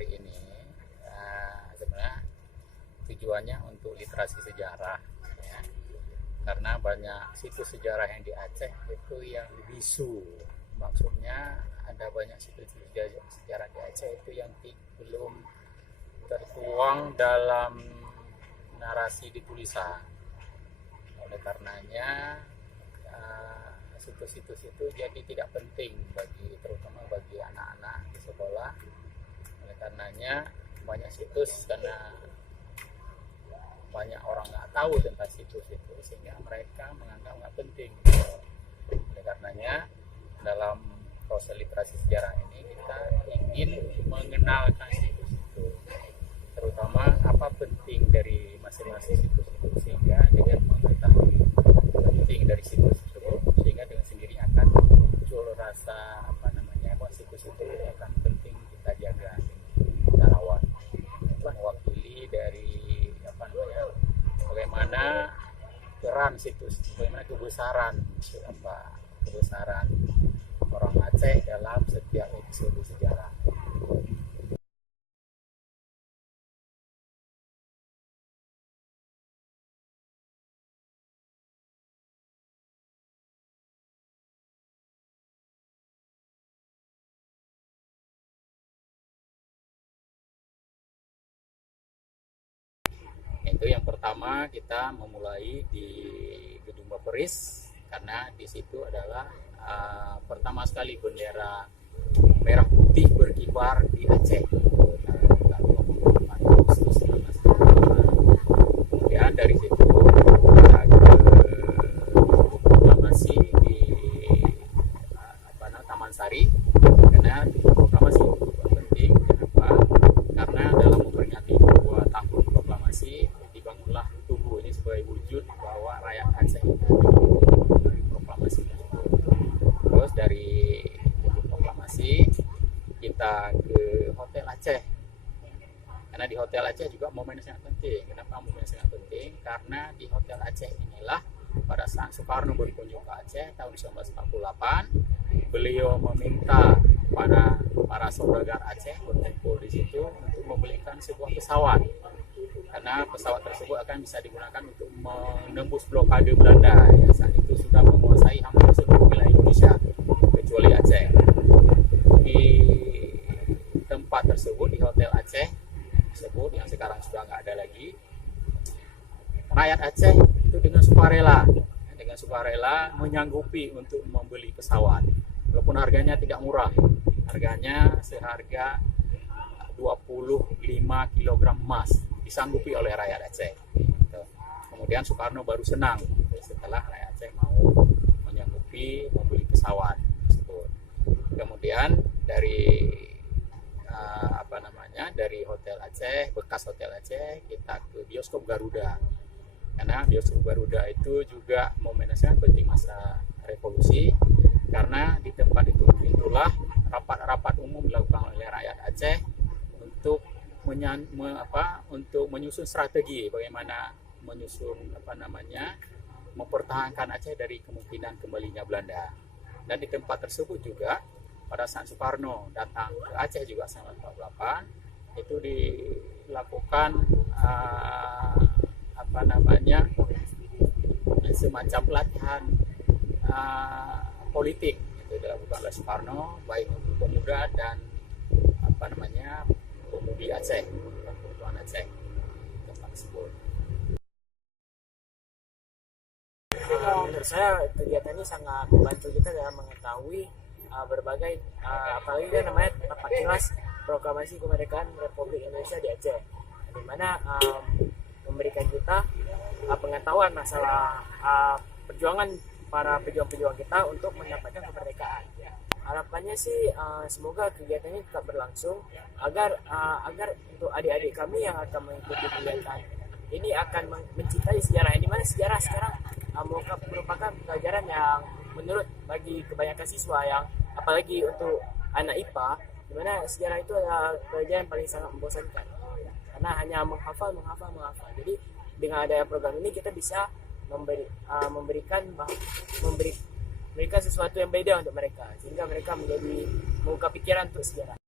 hari ini sebenarnya tujuannya untuk literasi sejarah, ya. Karena banyak situs sejarah yang di Aceh itu yang bisu. Maksudnya ada banyak situs sejarah di Aceh itu yang belum tertuang dalam narasi di tulisan. Oleh karenanya situs-situs itu jadi tidak penting terutama bagi anak-anak di sekolah. Oleh karenanya banyak situs, karena banyak orang nggak tahu tentang situs itu sehingga mereka menganggap nggak penting. Oleh karenanya dalam proses literasi sejarah ini kita ingin mengenalkan situs itu, terutama apa penting dari masing-masing situs itu, sehingga dengan mengetahui penting dari situs tersebut, sehingga dengan sendiri akan muncul rasa bahwa situs itu akan penting kita jaga, kita rawat, mewakili dari bagaimana peran situs, bagaimana kebesaran orang Aceh dalam setiap episode sejarah. Itu yang pertama, kita memulai di Gedung Baperis, karena di situ adalah pertama sekali bendera merah putih berkibar di Aceh. Kemudian dari situ kita ke proklamasi di Taman Sari, karena proklamasi itu penting. Kenapa? Karena dalam memperingati 2 tahun proklamasi dibangunlah tugu ini sebagai wujud bahwa rakyat Aceh dari proklamasi tersebut. Terus dari proklamasi kita ke Hotel Aceh, karena di Hotel Aceh juga momen sangat penting. Kenapa momen sangat penting? Karena di Hotel Aceh inilah pada saat Soekarno berkunjung ke Aceh tahun 1948, beliau meminta pada para saudagar Aceh berkumpul di situ untuk membelikan sebuah pesawat, karena pesawat tersebut akan bisa digunakan untuk menembus blokade Belanda yang saat itu sudah menguasai hampir seluruh wilayah Indonesia kecuali Aceh. Di tempat tersebut, di Hotel Aceh tersebut yang sekarang sudah nggak ada lagi, rakyat Aceh itu dengan sukarela menyanggupi untuk membeli pesawat, walaupun harganya tidak murah. Harganya seharga 25 kg emas disanggupi oleh rakyat Aceh. Kemudian Soekarno baru senang setelah rakyat Aceh mau menyanggupi membeli pesawat tersebut. Kemudian dari dari Hotel Aceh, bekas Hotel Aceh, kita ke Bioskop Garuda. Karena Bioskop Garuda itu juga momen sangat penting masa revolusi, karena di tempat itulah rapat-rapat umum dilakukan oleh rakyat Aceh untuk menyusun strategi bagaimana mempertahankan Aceh dari kemungkinan kembalinya Belanda. Dan di tempat tersebut juga pada saat Soekarno datang ke Aceh juga 1948, itu dilakukan semacam pelatihan politik itu dilakukan oleh Soekarno, baik untuk pemuda dan pemudi Aceh, perempuan Aceh tempat tersebut. Menurut saya kegiatan ini sangat membantu kita dalam mengetahui berbagai apalagi kan namanya Tapak Kilas Proklamasi Kemerdekaan Republik Indonesia di Aceh, di mana memberikan kita pengetahuan masalah perjuangan para pejuang-pejuang kita untuk mendapatkan kemerdekaan. Harapannya sih semoga kegiatan ini tetap berlangsung agar untuk adik-adik kami yang akan mengikuti kegiatan ini akan mencintai sejarah, di mana sejarah sekarang merupakan pelajaran yang menurut bagi kebanyakan siswa, yang apalagi untuk anak IPA, di mana sejarah itu adalah pelajaran yang paling sangat membosankan karena hanya menghafal. Jadi dengan adanya program ini kita bisa memberikan sesuatu yang beda untuk mereka, sehingga mereka membuka pikiran untuk sejarah.